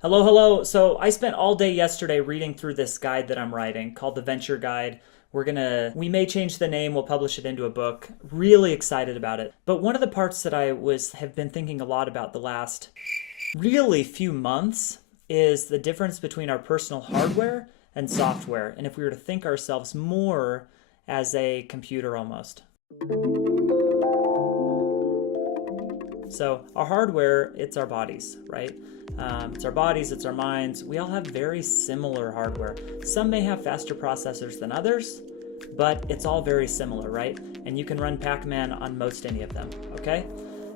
Hello, hello. So I spent all day yesterday reading through this guide that I'm writing called the Venture Guide. We may change the name, we'll publish it into a book. Really excited about it. But one of the parts that have been thinking a lot about the last really few months is the difference between our personal hardware and software. And if we were to think ourselves more as a computer almost. So our hardware, it's our bodies, right? It's our bodies, it's our minds. We all have very similar hardware. Some may have faster processors than others, but it's all very similar, right? And you can run Pac-Man on most any of them, okay?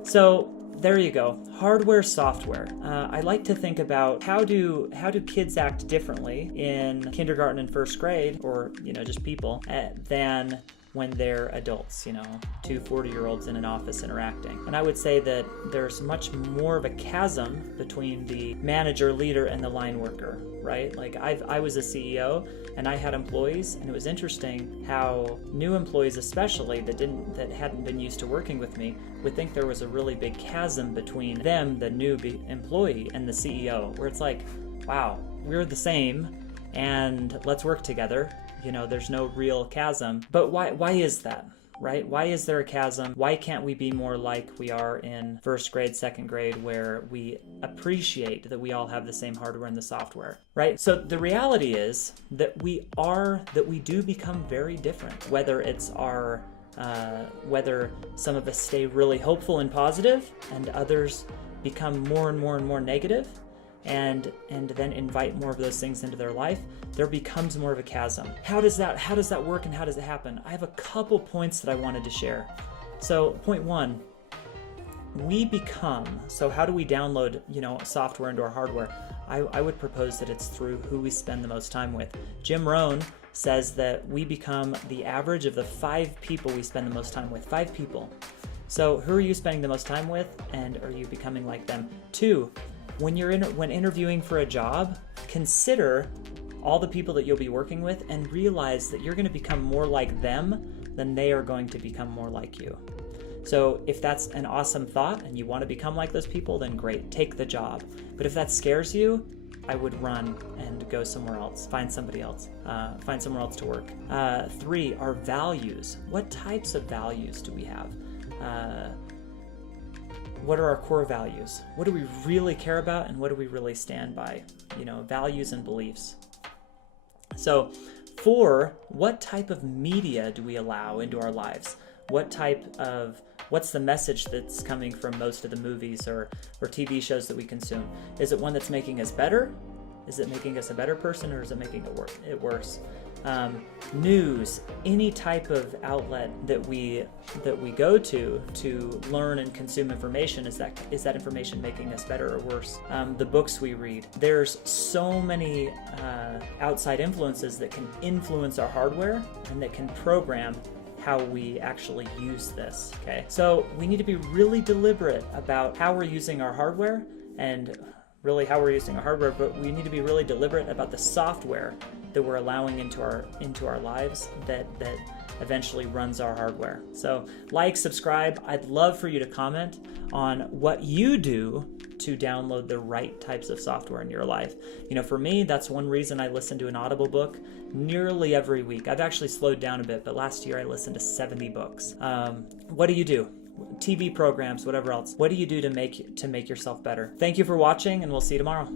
So there you go, hardware, software. I like to think about how do kids act differently in kindergarten and first grade, or just people, than when they're adults, two 40-year-olds in an office interacting. And I would say that there's much more of a chasm between the manager, leader, and the line worker, right? Like I was a CEO and I had employees, and it was interesting how new employees, especially that hadn't been used to working with me, would think there was a really big chasm between them, the new employee, and the CEO, where it's like, wow, we're the same and let's work together. There's no real chasm. But why is that, right? Why is there a chasm? Why can't we be more like we are in first grade, second grade, where we appreciate that we all have the same hardware and the software, right? So the reality is that we do become very different, whether some of us stay really hopeful and positive and others become more and more and more negative, and then invite more of those things into their life. There becomes more of a chasm. How does that work, and how does it happen? I have a couple points that I wanted to share. So point one, so how do we download software into our hardware? I would propose that it's through who we spend the most time with. Jim Rohn says that we become the average of the 5 people we spend the most time with. 5 people. So who are you spending the most time with, and are you becoming like them? 2, when interviewing for a job, consider all the people that you'll be working with and realize that you're going to become more like them than they are going to become more like you. So if that's an awesome thought and you want to become like those people, then great, take the job. But if that scares you, I would run and go somewhere else, find somewhere else to work. 3, our values. What types of values do we have? What are our core values? What do we really care about, and what do we really stand by? Values and beliefs. So 4, what type of media do we allow into our lives? What's the message that's coming from most of the movies or TV shows that we consume? Is it one that's making us better? Is it making us a better person, or is it making it worse? News, any type of outlet that we go to learn and consume information, is that information making us better or worse? The books we read, there's so many outside influences that can influence our hardware and that can program how we actually use this. Okay, so we need to be really deliberate about how we're using our hardware, and really how we're using our hardware, but we need to be really deliberate about the software that we're allowing into our lives that eventually runs our hardware. So like, subscribe. I'd love for you to comment on what you do to download the right types of software in your life. For me, that's one reason I listen to an Audible book nearly every week. I've actually slowed down a bit, but last year I listened to 70 books. What do you do? TV programs, whatever else. What do you do to make yourself better? Thank you for watching, and we'll see you tomorrow.